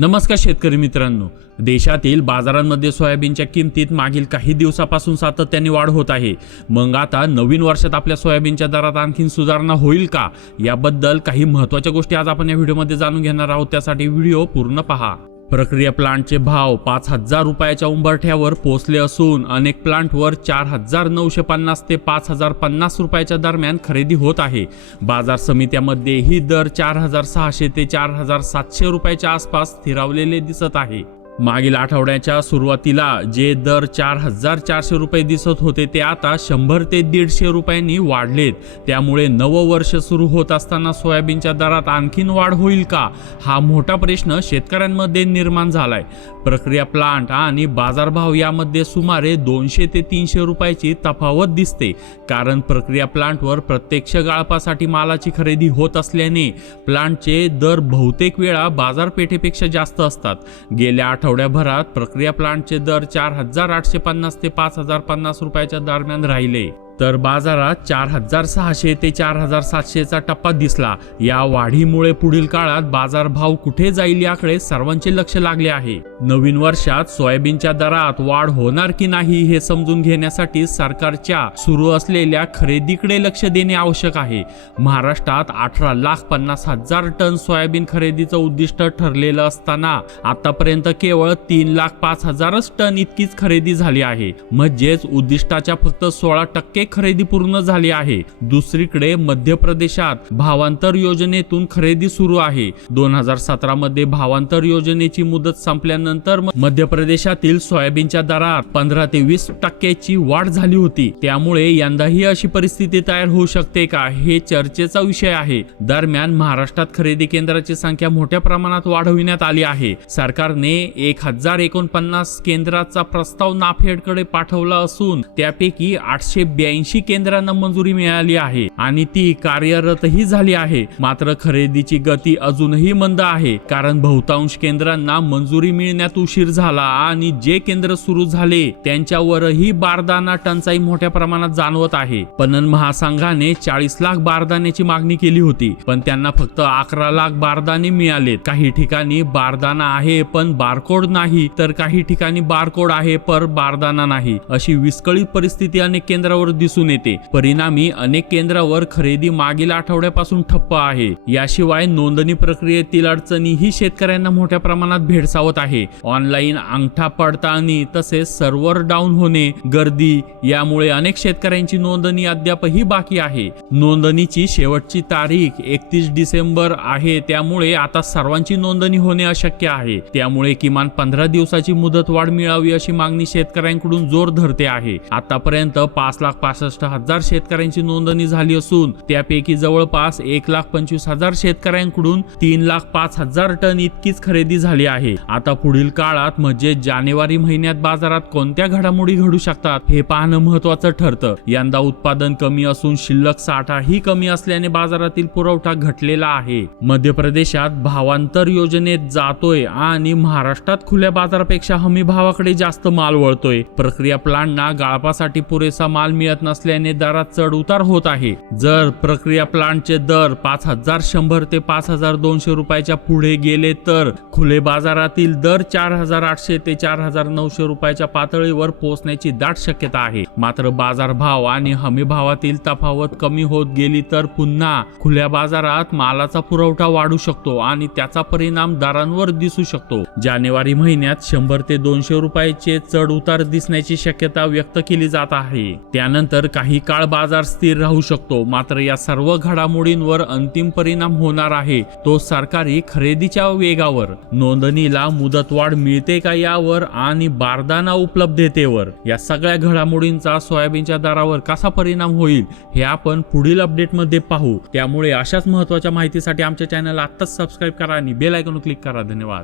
नमस्कार शेतकरी मित्रांनो, देशातील बाजारांमध्ये सोयाबीनच्या किमतीत मागील काही दिवसापासून सातत्याने वाढ होत आहे। मग आता नवीन वर्षात आपल्या सोयाबीनच्या दरात आणखीन सुधारणा होईल का, याबद्दल काही महत्त्वाच्या गोष्टी आज आपण या व्हिडिओमध्ये जाणून घेणार आहोत। त्यासाठी व्हिडिओ पूर्ण पहा। प्रक्रिया प्लांटचे भाव 5,000 रुपयाच्या उंबरठ्यावर पोहोचले असून अनेक प्लांटवर 4,950 ते 5,050 रुपयाच्या दरम्यान खरेदी होत आहे। बाजार समित्यामध्ये ही दर 4,600 ते 4,700 रुपयाच्या आसपास स्थिरावलेले दिसत आहे। मागील आठवड्याच्या सुरुवातीला जे दर 4,400 रुपये दिसत होते ते आता 100 ते 150 रुपयांनी वाढलेत। त्यामुळे नववर्ष सुरू होत असताना सोयाबीनच्या दरात आणखीन वाढ होईल का, हा मोठा प्रश्न शेतकऱ्यांमध्ये निर्माण झालाय। प्रक्रिया प्लांट आणि बाजारभाव यामध्ये सुमारे 200 ते 300 रुपयाची तफावत दिसते, कारण प्रक्रिया प्लांटवर प्रत्यक्ष गाळपासाठी मालाची खरेदी होत असल्याने प्लांटचे दर बहुतेक वेळा बाजारपेठेपेक्षा जास्त असतात। गेल्या आठवड्याभरात प्रक्रिया प्लांटचे दर 4,850 ते 5,050 रुपयाच्या दरम्यान राहिले, तर बाजारात 4,600 ते 4,700 चा टप्पा दिसला। या वाढीमुळे पुढील काळात बाजारभाव कुठे जाईल याकडे सर्वांचे लक्ष लागले आहे। नवीन वर्षात सोयाबीनच्या दरात वाढ होणार की नाही हे समजून घेण्यासाठी सरकारच्या सुरू असलेल्या खरेदीकडे लक्ष देणे आवश्यक आहे। महाराष्ट्रात 18,50,000 टन सोयाबीन खरेदीचं उद्दिष्ट ठरलेलं असताना आतापर्यंत केवळ 3,05,000 टन इतकीच खरेदी झाली आहे, म्हणजेच उद्दिष्टाच्या फक्त 16% खरेदी पूर्ण झाली आहे। दुसरीकडे मध्य प्रदेशात भावांतर योजनेतून खरेदी सुरू आहे। 2017 मध्ये भावांतर योजनेची मुदत संपल्यानंतर मध्य प्रदेशातील सोयाबीनच्या दरात 15 ते 20% वाढ झाली होती। त्यामुळे यंदाही अशी परिस्थिती तयार होऊ शकते का, हे चर्चेचा विषय आहे। दरम्यान महाराष्ट्रात खरेदी केंद्राची संख्या मोठ्या प्रमाणात वाढविण्यात आली आहे। सरकारने 1,049 केंद्राचा प्रस्ताव नाफेडकडे पाठवला असून त्यापैकी 882 केंद्रांना मंजुरी मिळाली आहे आणि ती कार्यरतही झाली आहे। मात्र खरेदीची गती अजूनही मंद आहे, कारण बहुतांश केंद्रांना मंजुरी मिळण्यात उशीर झाला आणि जे केंद्र सुरू झाले त्यांच्यावरही बारदाना टंचाई मोठ्या प्रमाणात जाणवत आहे। पणन महासंघाने 40 लाख बारदाण्याची मागणी केली होती, पण त्यांना फक्त 11 लाख बारदाणे मिळालेत। काही ठिकाणी बारदाना आहे पण बारकोड नाही, तर काही ठिकाणी बारकोड आहे पर बारदाना नाही, अशी विस्कळीत परिस्थिती अनेक केंद्रावर दिसून येते। परिणामी अनेक केंद्रावर खरेदी मागील आठवड्यापासून ठप्प आहे। याशिवाय नोंदणी प्रक्रियेतील अडचणीही शेतकऱ्यांना मोठ्या प्रमाणात भेडसावत आहे। ऑनलाईन अंगठा पडताळणी तसेच सर्व्हर डाऊन होणे, गर्दी यामुळे अनेक शेतकऱ्यांची नोंदणी अद्यापही बाकी आहे। नोंदणीची शेवटची तारीख 31 डिसेंबर आहे, त्यामुळे आता सर्वांची नोंदणी होणे अशक्य आहे। त्यामुळे किमान 15 दिवसाची मुदतवाढ मिळावी अशी मागणी शेतकऱ्यांकडून जोर धरते आहे। आतापर्यंत 5,65,000 शेतकऱ्यांची नोंदणी झाली असून त्यापैकी जवळपास 1,25,000 शेतकऱ्यांकडून 3,05,000 टन इतकीच खरेदी झाली आहे। आता पुढील काळात म्हणजे जानेवारी महिन्यात बाजारात कोणत्या घडामोडी घडू शकतात हे पाहणं महत्त्वाचं ठरतं। यंदा उत्पादन कमी असून शिल्लक साठाही कमी असल्याने बाजारातील पुरवठा घटलेला आहे। मध्य प्रदेशात भावांतर योजनेत जातोय आणि महाराष्ट्रात खुल्या बाजारापेक्षा हमी भावाकडे जास्त माल वळतोय। प्रक्रिया प्लांटना गाळपासाठी पुरेसा माल मिळत नसल्याने दरात चढ उतार होत आहे। जर प्रक्रिया प्लांटचे दर 5,100 ते 5,200 रुपयाच्या पुढे गेले तर खुले बाजारातील दर 4,800 ते 4,900 रुपयाच्या पातळीवर पोहोचण्याची दाट शक्यता आहे। मात्र बाजारभाव आणि हमी भावातील तफावत कमी होत गेली तर पुन्हा खुल्या बाजारात मालाचा पुरवठा वाढू शकतो आणि त्याचा परिणाम दरांवर दिसू शकतो। जानेवारी महिन्यात 100 ते 200 रुपयाचे चढ उतार दिसण्याची शक्यता व्यक्त केली जात आहे। त्यानंतर काही काळ बाजार स्थिर राहू शकतो। मात्र या सर्व घडामोडींवर अंतिम परिणाम होणार आहे तो सरकारी खरेदीच्या वेगावर, नोंदणीला मुदतवाढ मिळते का यावर आणि बारदाना उपलब्धतेवर। या सगळ्या घडामोडींचा सोयाबीनच्या दरावर कसा परिणाम होईल हे आपण पुढील अपडेटमध्ये पाहू। त्यामुळे अशाच महत्त्वाच्या माहितीसाठी आमच्या चॅनलला आत्ताच सबस्क्राईब करा आणि बेल आयकॉन क्लिक करा। धन्यवाद।